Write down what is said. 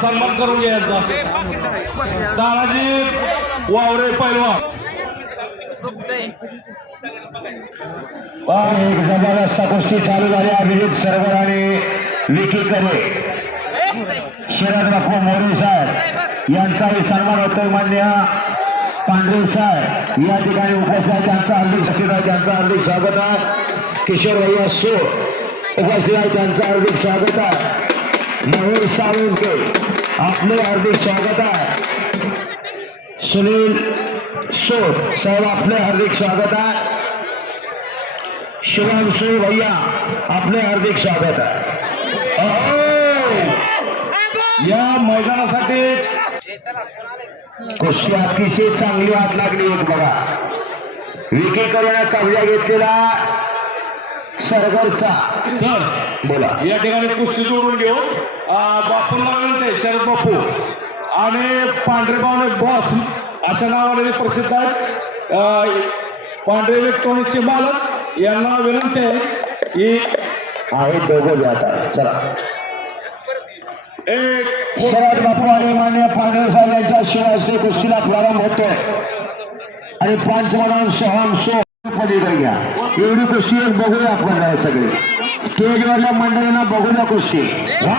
सन्मान करून घ्यायचा तानाजी वावरे पैलवान एक जबरदस्त कुस्ती चालू झाली अभिजित सरवर आणि विकी करे शरद बापू मोरे साहेब यांचाही सन्मान होतोय. मान्य पांढरे साहेब या ठिकाणी उपस्थित आहे, त्यांचं हार्दिक स्वागत आहे. किशोर भैया सो उपस्थित आहे, त्यांचं हार्दिक स्वागत आहे. मयूर साळुंके आपले हार्दिक स्वागत आहे. सुनील सो साहेब आपले हार्दिक स्वागत आहे. शिवम सो भैया आपले हार्दिक स्वागत आहे. या मैदानासाठी कुस्ती अतिशय चांगली वाट लागली. एक बघा विकेकरने कब्जा घेतलेला सरगरचा सर बोला या ठिकाणी कुस्ती जोडून घेऊ. बापूंना विनंती शरद बापू आणि पांढरे पाहुणे बॉस अशा नावाने प्रसिद्ध आहेत. पांढरे इलेक्ट्रॉनिक्सचे मालक यांना विनंती आहे की आहे दोघं जात आहे. चला एक शरद बापू आणि मान्य पांढरे साहेब यांच्या शिवाय कुस्तीला प्रारंभ होतोय आणि पंच म्हणून सोहम सो घ्या. एवढी कुस्ती एक बघूया आपण जरा सगळे स्टेजवरल्या मंडळींना बघूया कुस्ती. वा